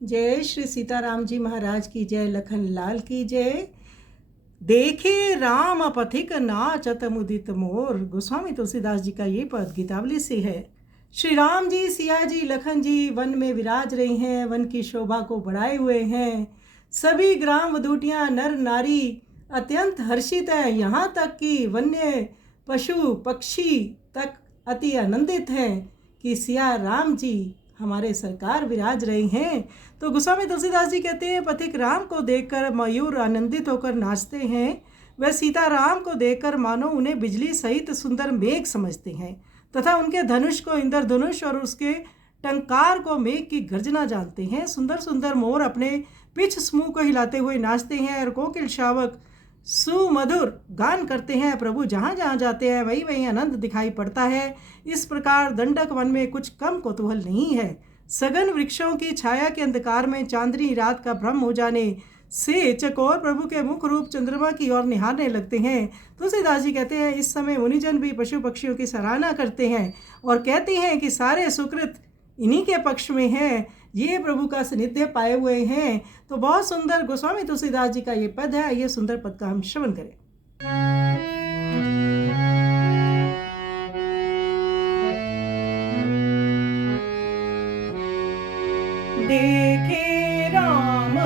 जय श्री सीताराम जी महाराज की जय, लखन लाल की जय। देखे राम पथिक नाचत मुदित मोर। गोस्वामी तुलसीदास जी का ये पद गीतावली से है। श्री राम जी, सिया जी, लखन जी वन में विराज रहे हैं, वन की शोभा को बढ़ाए हुए हैं। सभी ग्राम वधूटियाँ, नर नारी अत्यंत हर्षित हैं, यहाँ तक कि वन्य पशु पक्षी तक अति आनंदित हैं कि सिया राम जी हमारे सरकार विराज रहे हैं। तो गोस्वामी तुलसीदास जी कहते हैं, पथिक राम को देखकर मयूर आनंदित होकर नाचते हैं, वह सीता राम को देखकर मानो उन्हें बिजली सहित सुंदर मेघ समझते हैं तथा उनके धनुष को इंद्रधनुष और उसके टंकार को मेघ की गर्जना जानते हैं। सुंदर सुंदर मोर अपने पिछ समूह को हिलाते हुए नाचते हैं और कोकिल शावक सुमधुर गान करते हैं। प्रभु जहाँ जहाँ जाते हैं वहीं वहीं आनंद दिखाई पड़ता है। इस प्रकार दंडक वन में कुछ कम कौतूहल नहीं है। सघन वृक्षों की छाया के अंधकार में चांदनी रात का भ्रम हो जाने से चकोर प्रभु के मुख रूप चंद्रमा की ओर निहारने लगते हैं। तुलसीदास जी कहते हैं, इस समय मुनिजन भी पशु पक्षियों की सराहना करते हैं और कहते हैं कि सारे सुकृत इन्हीं के पक्ष में हैं, ये प्रभु का सानिध्य पाए हुए हैं। तो बहुत सुंदर गोस्वामी तुलसीदास जी का ये पद है। ये सुंदर पद का हम श्रवण करें। देखे राम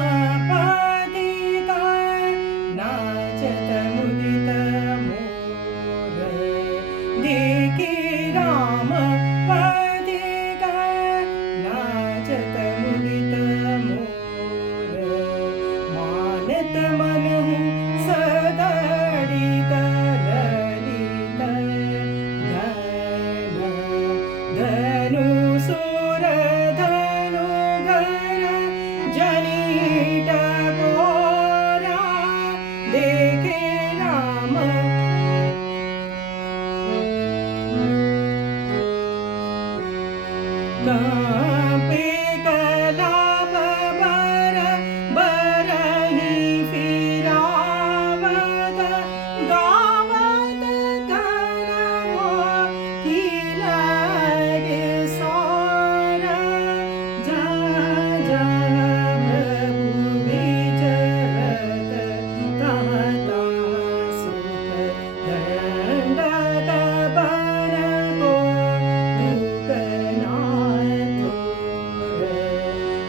पथिक नाचत मुदित मोर। देखे राम पथिक नाचत मुदित मोर। मानत मनहु सदडित ललित धन धनु सुर धनु घर जनिट कोरा। देखे राम कांपे कलाप बर बरहि फिरावत। गावत कनको लगे सोर। जहाँ जहाँ प्रभु विचरत तहाँ तहाँ सुख दंडक बर को दुगना थोर।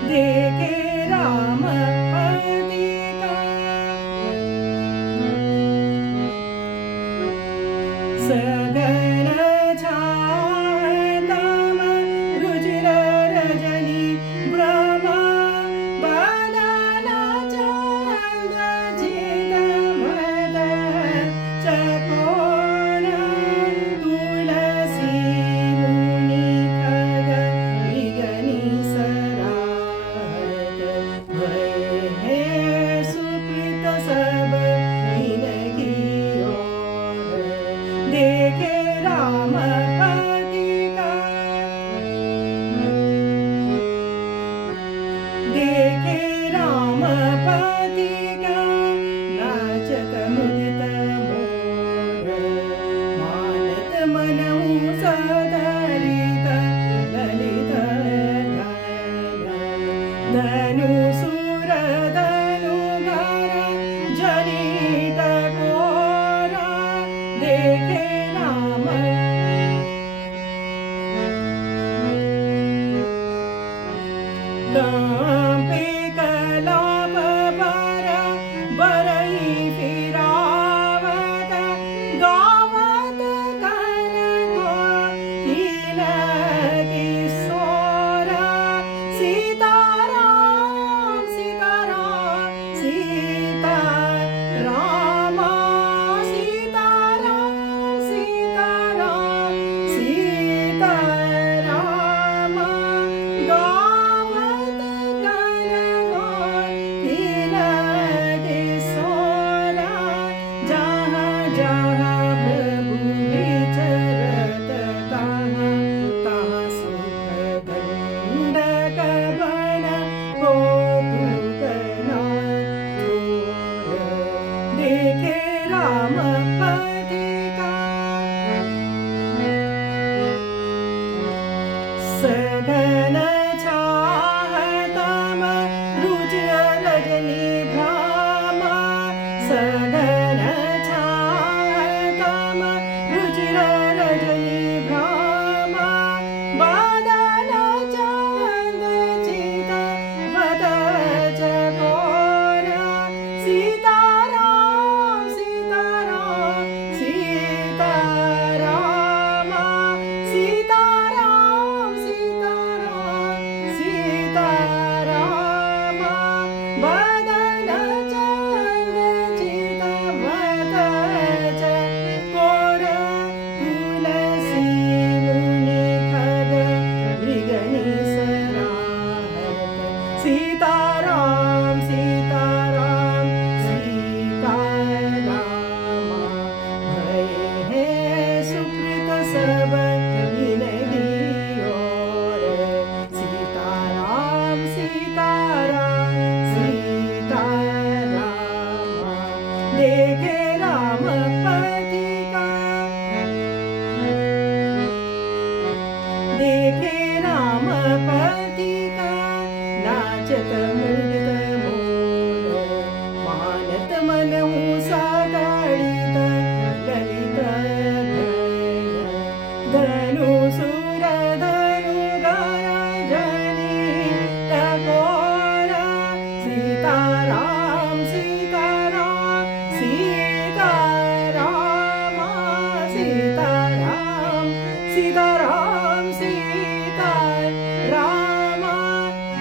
देखे राम पथिक सघन छातम रुचिर रजनी भ्रम। बदन चंद चित मद चकोर। तुलसी मुनि खग मृगनी सराहत। भय है सुकृत सब इनकी ओर। देखे राम पथिक देखे राम पथिक नाचत मुदित मोर। मानत मनहु सदलित ललित धनु सुर धनु घर जनिट कोरा। देखे राम कांपे कलाप बर बरहि फिरावत। गावत कनको लगे सोर। सीताराम सीताराम सीताराम सीताराम सीताराम सीताराम। गावत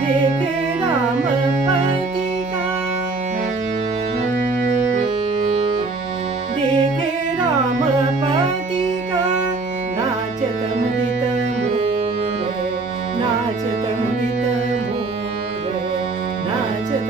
देखे राम पथिका, देखे राम पथिका, नाचत मुदित मोर, नाचत मुदित मोर, नाचत